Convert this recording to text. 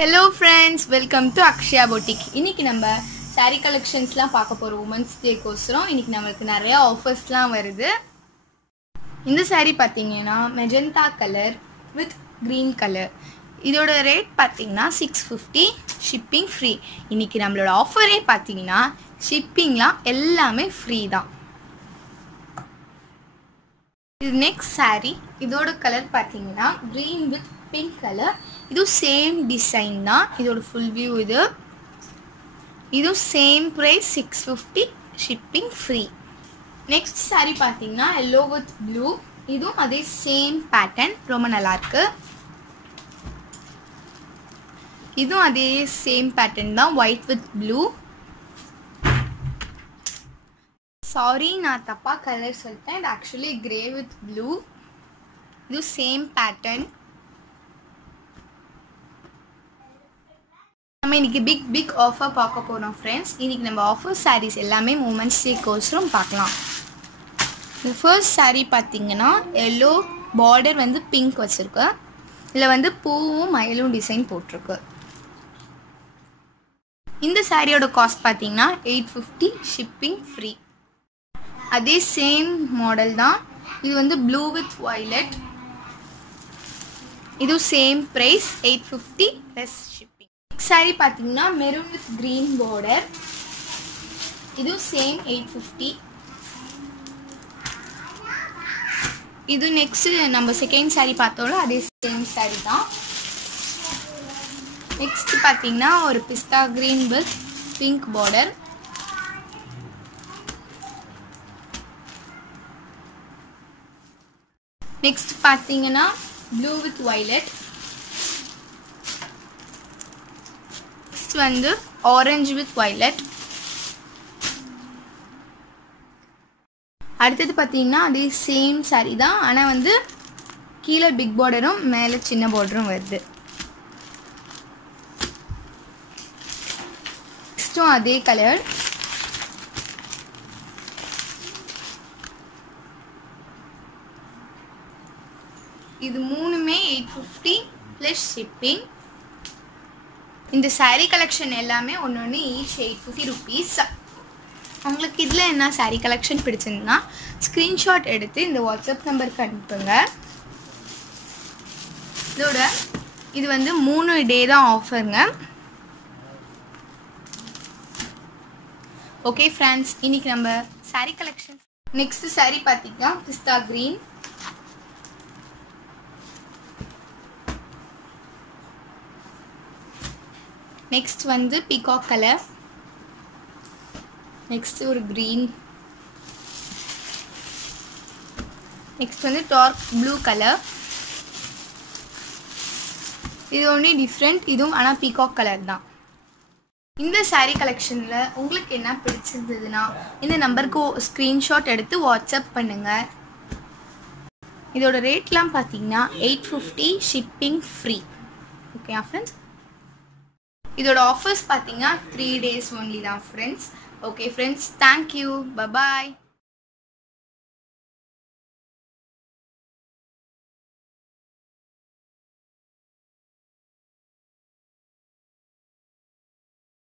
Hello friends, welcome to Akshaya Boutique. இன்னைக்கு நம்ம saree collectionsலாம் பார்க்க போறோம். Women's Day கோசரம் இன்னைக்கு நமக்கு நிறைய ஆஃபர்ஸ்லாம் வருது. இந்த saree பாத்தீங்கன்னா magenta color with green color. இதோட ரேட் பாத்தீங்கன்னா 650 shipping free. இன்னைக்கு நம்மளோட ஆஃபரே பாத்தீங்கன்னா shippingலாம் எல்லாமே free தான். இது next saree. இதோட கலர் பாத்தீங்கன்னா green with pink color. இது same design தான். இதோட full view இது same price 650 shipping free. Next saree பாத்தீங்கன்னா yellow with blue. இதுவும் அதே same pattern ரொம்ப நல்லா இருக்கு. இதுவும் அதே same pattern தான் white with blue. Sorry நான் தப்பா கலர் சொல்லிட்டேன். இது actually grey with blue. இது same pattern. நம்ம இன்னைக்கு big offer பார்க்க போறோம் friends. இன்னைக்கு நம்ம offer sarees எல்லாமே Women's Day கோசரம் பார்க்கலாம். The first saree பாத்தீங்கன்னா yellow border வந்து pink வச்சிருக்கு. இதுல வந்து பூவும் மயிலும் டிசைன் போட்டுருக்கு. இந்த சாரியோட காஸ்ட் பாத்தீங்கன்னா 850 shipping free. அதே சேம் மாடல் தான். இது வந்து blue with violet. இது same price 850 plus shipping. saree பாத்தீங்கன்னா maroon with green border. இது சேம் 850. இது next நம்ம செகண்ட் saree பார்த்தோம்ல அதே சேம் saree தான். next பாத்தீங்கன்னா ஒரு pista green with pink border. next பாத்தீங்கன்னா blue with violet. next வந்து orange with violet. அடுத்து பாத்தீங்கன்னா அதே சேம் saree தான். ஆனா வந்து கீழ big borderம் மேல சின்ன borderம் வருது. நெக்ஸ்டும் அதே கலர். இது மூணுமே 850 plus shipping. இந்த saree collection எல்லாமே ஒன்னொன்னு each 850 rupees. உங்களுக்கு இதுல என்ன saree collection பிடிச்சிருந்தா screenshot எடுத்து இந்த WhatsApp நம்பருக்கு அனுப்புங்க. இதோட இது வந்து 3 டே தான் ஆஃபர்ங்க. ஓகே फ्रेंड्स, இன்னைக்கு நம்ம saree collection next saree பாத்தீங்கன்னா pista green. next வந்து peacock color. next ஒரு green. next வந்து dark blue color. இது ஒண்ணே டிஃபரண்ட். இதுவும் ஆனா peacock color தான். இந்த saree collectionல உங்களுக்கு என்ன பிடிச்சிருந்ததுன்னா இந்த நம்பருக்கு ஸ்கிரீன்ஷாட் எடுத்து வாட்ஸ்அப் பண்ணுங்க. இதோட ரேட்லாம் பாத்தீங்கன்னா 850 shipping free. ஓகே फ्रेंड्स, இதோட ஆஃபர்ஸ் பாத்தீங்கன்னா 3 days only தான் friends. Okay friends, thank you. Bye bye.